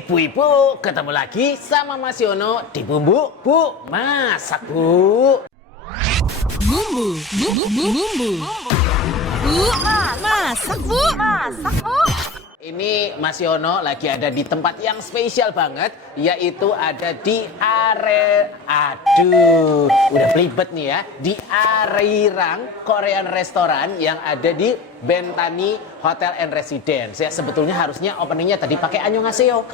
Ibu-ibu, ketemu lagi sama Mas Yono di Bumbu Bu Masak Bu. Bumbu masak Bu. Ini Mas Yono lagi ada di tempat yang spesial banget, yaitu ada di udah belibet nih ya, di Arirang Korean Restaurant yang ada di Bentani Hotel and Residence. Ya, sebetulnya harusnya openingnya tadi pakai annyeonghaseyo.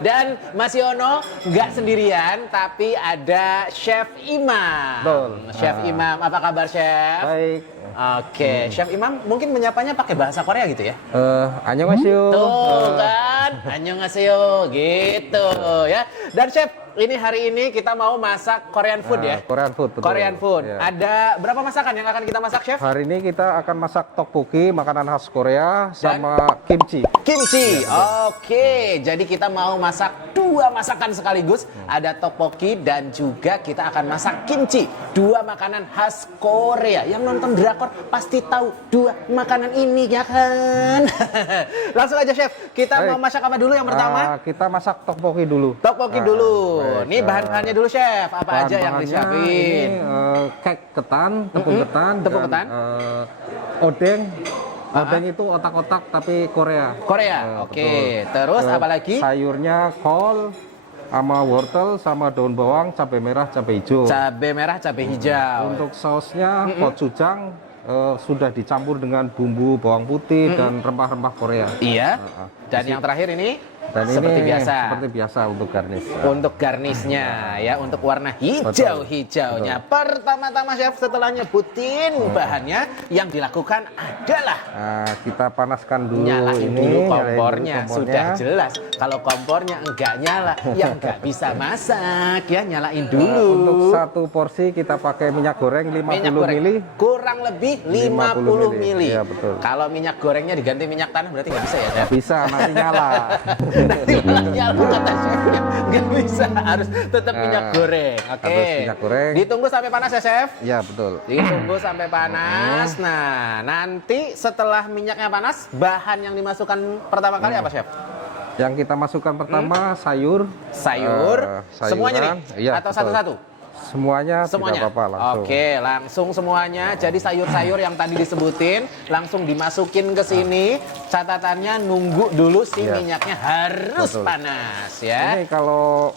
Dan Mas Yono nggak sendirian, tapi ada Chef Imam. Betul. Chef Imam, apa kabar Chef? Baik. Oke, Chef Imam mungkin menyapanya pakai bahasa Korea gitu ya? Annyeonghaseyo. Tuh kan, annyeonghaseyo gitu ya. Dan Chef, ini hari ini kita mau masak Korean food ya? Korean food, betul. Korean food. Ya. Ada berapa masakan yang akan kita masak, Chef? Hari ini kita akan masak tteokbokki, makanan khas Korea, sama kimchi. Kimchi. Oke, jadi kita mau masak dua masakan sekaligus. Ada tteokbokki dan juga kita akan masak kimchi. Dua makanan khas Korea. Yang nonton drakor pasti tahu dua makanan ini ya kan? Langsung aja, Chef. Kita Baik. mau masak apa dulu yang pertama? Kita masak tteokbokki dulu. Tteokbokki dulu. Baik. Ini bahan-bahannya dulu, Chef. Apa aja yang disiapin? Ini kek ketan, tepung ketan, tepung dan, ketan. Odeng. Odeng itu otak-otak tapi Korea. Korea. Oke. Betul. Terus apa lagi? Sayurnya kol, sama wortel, sama daun bawang, cabai merah, cabai hijau. Cabai merah, cabai hijau. Untuk sausnya gochujang sudah dicampur dengan bumbu bawang putih dan rempah-rempah Korea. Iya. Dan yang terakhir ini? Dan seperti ini biasa. Seperti biasa untuk garnish. Untuk garnisnya ya, untuk warna hijau-hijaunya. Pertama-tama Chef setelah nyebutin bahannya, yang dilakukan adalah Kita panaskan dulu nyalain ini, dulu nyalain kompornya. dulu Sudah jelas kalau kompornya enggak nyala, yang enggak bisa masak ya, nyalain dulu. Untuk satu porsi kita pakai minyak goreng 50 Minyak goreng mili. kurang lebih 50 mili. Iya, betul. Kalau minyak gorengnya diganti minyak tanah berarti nggak bisa ya, Chef? Bisa, nanti nyala. Nanti nyala kata chefnya, nggak bisa, harus tetap minyak goreng. Oke. Harus minyak goreng. Ditunggu sampai panas ya, Chef? Iya, betul. Ditunggu sampai panas. Nah, nanti setelah minyaknya panas, bahan yang dimasukkan pertama kali apa, Chef? Yang kita masukkan pertama sayur. Sayur. Sayuran. Semuanya nih? Iya, Atau betul. satu-satu? Semuanya tidak apa-apa langsung. Oke, langsung semuanya. Jadi sayur-sayur yang tadi disebutin langsung dimasukin ke sini. Catatannya nunggu dulu si Iya. minyaknya harus Betul. panas ya. Ini kalau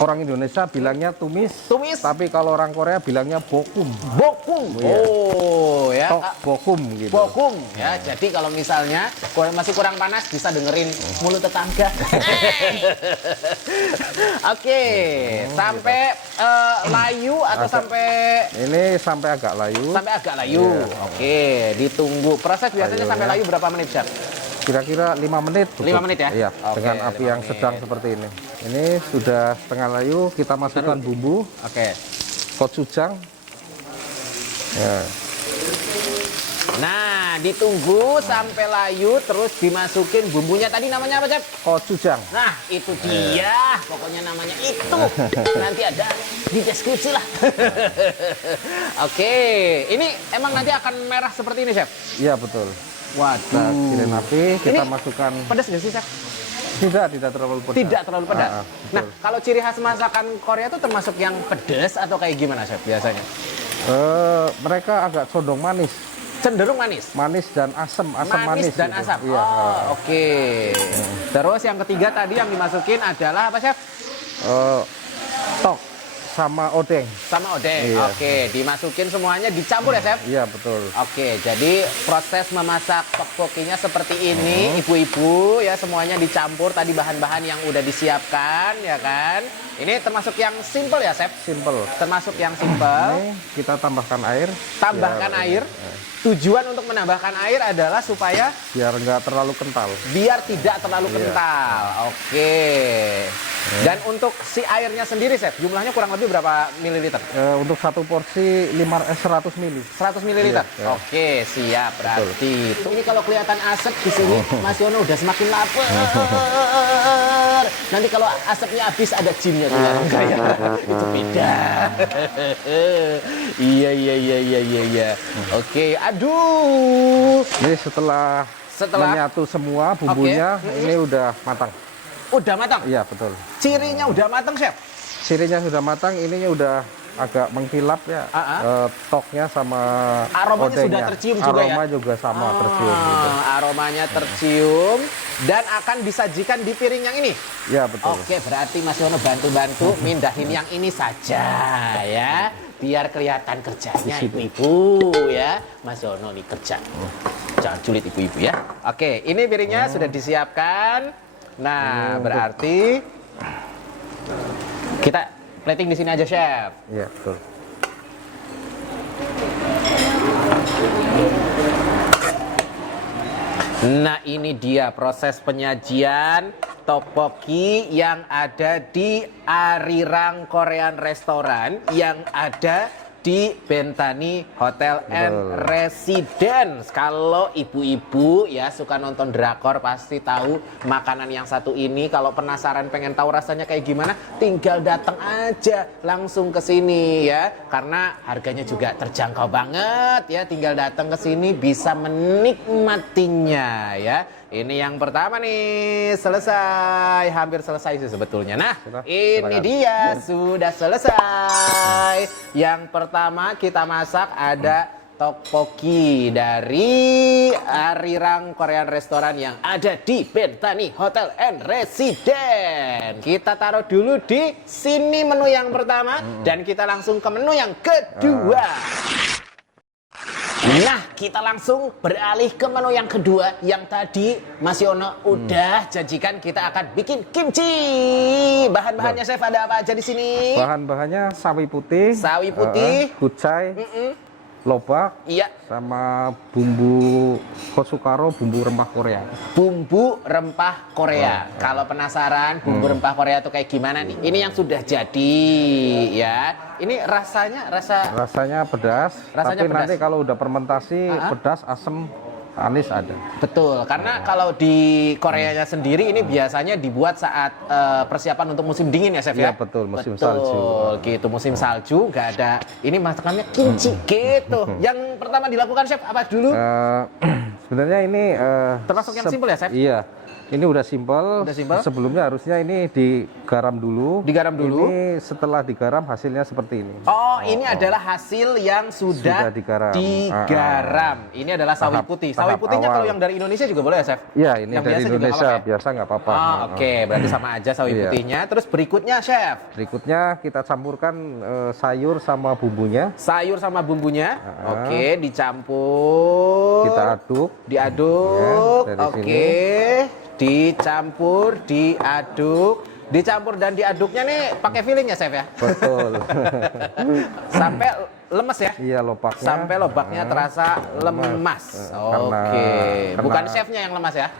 orang Indonesia bilangnya tumis. Tumis. Tapi kalau orang Korea bilangnya bokum. Bokum. Iya. Oh ya. Bokum gitu. Bokum ya. Jadi kalau misalnya masih kurang panas bisa dengerin mulut tetangga. Oke, sampai layu atau sampai Sampai agak layu. sampai agak layu. Iya. Oke, ditunggu. Proses biasanya Layunya. sampai layu berapa menit, Chef? Kira-kira 5 menit. 5 menit ya? Iya, Oke, dengan api 5 yang menit. sedang seperti ini. Ini sudah setengah layu, kita masukkan bumbu, Oke. gochujang. Ya. Nah, ditunggu sampai layu terus dimasukin bumbunya tadi namanya apa, Chef? Gochujang. Nah, itu dia. Pokoknya namanya itu. Nanti ada di deskripsi lah. Oke, ini emang nanti akan merah seperti ini, Chef? Iya, betul. Waduh. Kita kecilin api, kita Ini masukkan. Pedas nggak sih, Chef? Tidak terlalu pedas. Tidak terlalu pedas. Betul. Nah, kalau ciri khas masakan Korea itu termasuk yang pedas atau kayak gimana, Chef, biasanya? Mereka agak condong manis. Cenderung manis. Manis dan asam Manis dan gitu. asam. Iya. Oh, oke. Terus yang ketiga tadi yang dimasukin adalah apa, Chef? Tok sama odeng. Sama odeng. Iya. Oke, dimasukin semuanya, dicampur ya, Chef? Iya, betul. Oke, jadi proses memasak tteokbokkinya seperti ini, ibu-ibu ya, semuanya dicampur tadi bahan-bahan yang udah disiapkan ya kan. Ini termasuk yang simple ya, Chef? Simple. Termasuk yang simple. Ini kita tambahkan air. Tambahkan Biar- air. Tujuan untuk menambahkan air adalah supaya biar nggak terlalu kental. biar tidak terlalu Iya. kental. Oke. Dan untuk si airnya sendiri, Chef, jumlahnya kurang lebih berapa mililiter? Untuk satu porsi 100 mili. 100 mililiter. Iya, iya. Oke, siap berarti. Ini kalau kelihatan asap di sini, Mas Yono udah semakin lapar. Nanti kalau asapnya habis ada jinnya tuh ya, enggak ya? Itu beda. Iya. Oke, aduh. Ini setelah setelah menyatu semua bumbunya, ini udah matang. udah matang. Iya, betul. Cirinya udah matang, Chef. Sirinya sudah matang, ininya udah agak mengkilap ya. Toknya sama Aromanya odengnya. sudah tercium juga ya? Aroma juga sama tercium. Gitu. Aromanya tercium dan akan disajikan di piring yang ini. Ya, betul. Oke, berarti Mas Yono bantu-bantu mindahin yang ini saja ya. Biar kelihatan kerjanya ibu-ibu ya. Mas Yono nih kerja. Jangan sulit ibu-ibu ya. Oke, ini piringnya sudah disiapkan. Nah, berarti kita plating di sini aja, Chef. Iya, betul. Nah, ini dia proses penyajian tteokbokki yang ada di Arirang Korean Restaurant yang ada di Bentani Hotel and Residence. Kalau ibu-ibu ya suka nonton drakor pasti tahu makanan yang satu ini. Kalau penasaran pengen tahu rasanya kayak gimana, tinggal datang aja langsung ke sini ya. Karena harganya juga terjangkau banget ya. Tinggal datang ke sini bisa menikmatinya ya. Ini yang pertama nih, selesai. Hampir selesai sih sebetulnya. Nah, ini dia sudah selesai. Yang pertama kita masak ada tteokbokki dari Arirang Korean Restaurant yang ada di Bentani Hotel and Residence. Kita taruh dulu di sini menu yang pertama dan kita langsung ke menu yang kedua. Nah, kita langsung beralih ke menu yang kedua. Yang tadi Mas Yono udah janjikan kita akan bikin kimchi. Bahan-bahannya, Chef, ada apa aja di sini? Bahan-bahannya sawi putih, kucai, lobak, iya, sama bumbu kosukaro, bumbu rempah Korea. Bumbu rempah Korea. Kalau penasaran bumbu rempah Korea itu kayak gimana nih? Ini yang sudah jadi ya. Ini rasanya pedas. Rasanya tapi pedas. nanti kalau udah fermentasi pedas, asam, anis ada. Betul, karena kalau di Koreanya sendiri ini biasanya dibuat saat persiapan untuk musim dingin ya, Chef ya? Iya, betul, musim salju. Gitu, musim salju nggak ada. Ini masakannya kimchi gitu. Yang pertama dilakukan, Chef, apa dulu? Sebenarnya ini termasuk yang simpel ya, Chef? Iya. Ini udah simpel. Sebelumnya harusnya ini digaram dulu. Digaram dulu. Ini setelah digaram hasilnya seperti ini. Oh, ini adalah hasil yang sudah digaram. Ini adalah sawi putih. Sawi putihnya kalau yang dari Indonesia juga boleh ya, Chef? Iya, ini yang dari Indonesia ya? Biasa nggak apa-apa. Oke, berarti sama aja sawi putihnya. Terus berikutnya, Chef? Berikutnya kita campurkan sayur sama bumbunya. Sayur sama bumbunya. Oke, dicampur. Kita aduk. Diaduk. Ya, dari oke. Dicampur, dicampur dan diaduknya nih pakai filling ya, Chef ya? Betul. Sampai lemes ya? Iya, lobaknya. Sampai lobaknya terasa lemas. Oke. Bukan chefnya yang lemas ya?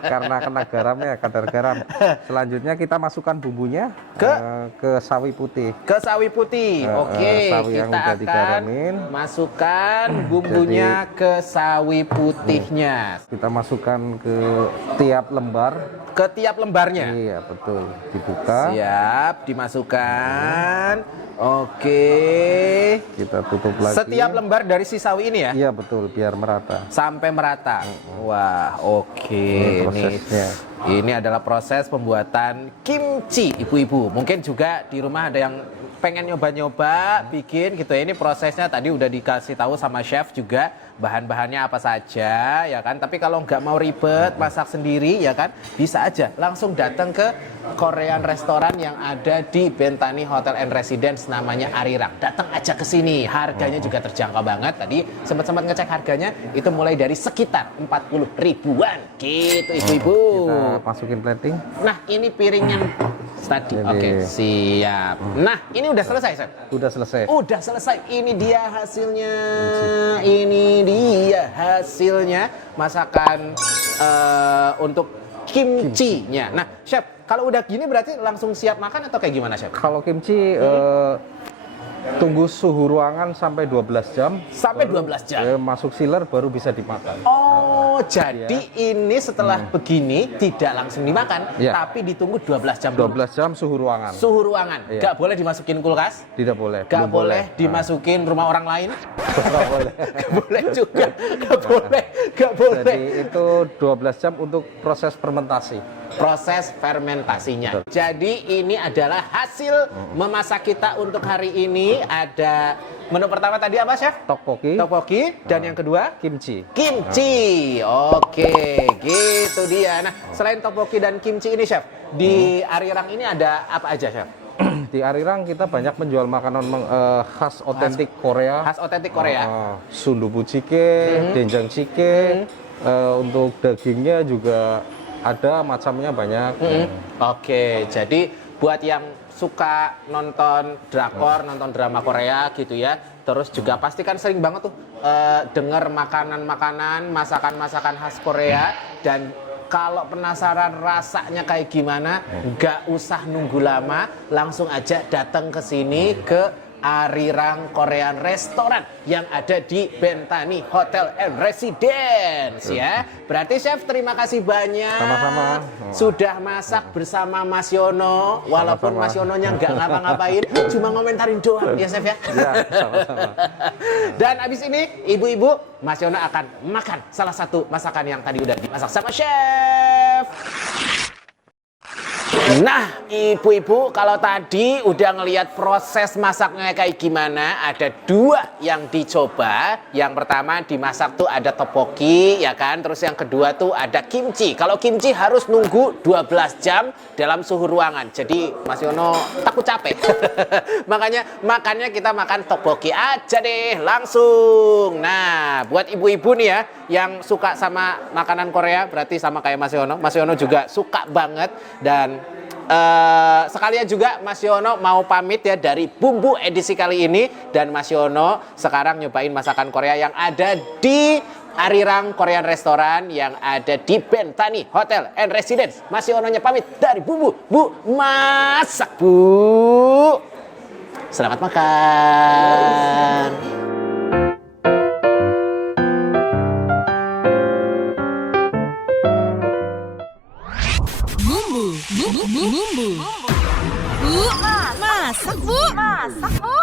Karena kena garamnya, kadar garam. Selanjutnya kita masukkan bumbunya ke sawi putih. Ke sawi putih. Oke, kita akan masukkan bumbunya ke sawi putihnya. Kita masukkan ke tiap lembar. Ke tiap lembarnya? Iya, betul. Dibuka. Siap, dimasukkan. Oke. Kita tutup lagi. Setiap lembar dari si sawi ini ya? Iya, betul, biar merata. Sampai merata. Wah, oke. Ini prosesnya. Ini adalah proses pembuatan kimchi, ibu-ibu. Mungkin juga di rumah ada yang pengen nyoba-nyoba bikin gitu ya. Ini prosesnya tadi udah dikasih tahu sama chef juga bahan-bahannya apa saja ya kan. Tapi kalau nggak mau ribet masak sendiri ya kan, bisa aja langsung datang ke Korean Restaurant yang ada di Bentani Hotel and Residence namanya Arirang. Datang aja ke sini. Harganya juga terjangkau banget. Tadi sempat ngecek harganya itu mulai dari sekitar 40 ribuan gitu ibu-ibu. Kita masukin plating. Nah, ini piring yang tadi. Oke, siap. Nah, ini udah selesai, Chef? Udah selesai. Udah selesai. Ini dia hasilnya. Ini dia hasilnya masakan untuk kimchi-nya. Nah, Chef, kalau udah gini berarti langsung siap makan atau kayak gimana, Chef? Kalau kimchi tunggu suhu ruangan sampai 12 jam. Sampai 12 jam. Masuk chiller baru bisa dimakan. Oh, jadi ini setelah begini tidak langsung dimakan, tapi ditunggu 12 jam. 12 jam suhu ruangan. Suhu ruangan. Nggak boleh dimasukin kulkas? Tidak boleh. Nggak boleh dimasukin rumah orang lain? Nggak boleh. Nggak boleh juga. Nggak boleh. Nggak boleh. Jadi itu 12 jam untuk proses fermentasi. Proses fermentasinya. Jadi ini adalah hasil memasak kita untuk hari ini. Ada menu pertama tadi apa, Chef? Tteokbokki, Tteokbokki. Dan yang kedua? kimchi. Kimchi. Oke, gitu dia. Nah, selain tteokbokki dan kimchi ini, Chef, di Arirang ini ada apa aja, Chef? Di Arirang kita banyak menjual makanan khas otentik Korea. Khas otentik Korea. Sundubu jjigae, doenjang jjigae. Untuk dagingnya juga ada, macamnya banyak. Oke, jadi buat yang suka nonton drakor, nonton drama Korea gitu ya, terus juga pasti kan sering banget tuh dengar makanan-makanan, masakan-masakan khas Korea, dan kalau penasaran rasanya kayak gimana, nggak usah nunggu lama, langsung aja datang ke sini ke Arirang Korean Restaurant yang ada di Bentani Hotel and Residence ya. Berarti Chef, terima kasih banyak. Sama-sama. Sudah masak bersama Mas Yono, walaupun Sama-sama. Mas Yononya nggak ngapa-ngapain, cuma ngomentarin doang ya Chef ya. Ya, sama-sama. Dan abis ini ibu-ibu, Mas Yono akan makan salah satu masakan yang tadi udah dimasak sama Chef. Nah, ibu-ibu, kalau tadi udah ngelihat proses masaknya kayak gimana, ada dua yang dicoba. Yang pertama dimasak tuh ada tteokbokki, ya kan? Terus yang kedua tuh ada kimchi. Kalau kimchi harus nunggu 12 jam dalam suhu ruangan. Jadi Mas Yono takut capek. Makanya makannya kita makan tteokbokki aja deh, langsung. Nah, buat ibu-ibu nih ya, yang suka sama makanan Korea, berarti sama kayak Mas Yono. Mas Yono juga suka banget. Dan sekalian juga Mas Yono mau pamit ya dari Bumbu edisi kali ini. Dan Mas Yono sekarang nyobain masakan Korea yang ada di Arirang Korean Restaurant yang ada di Bentani Hotel and Residence. Mas Yononya pamit dari Bumbu. Bu, masak Bu. Selamat makan. Bumbu. Bu, masak Bu. Masak Bu.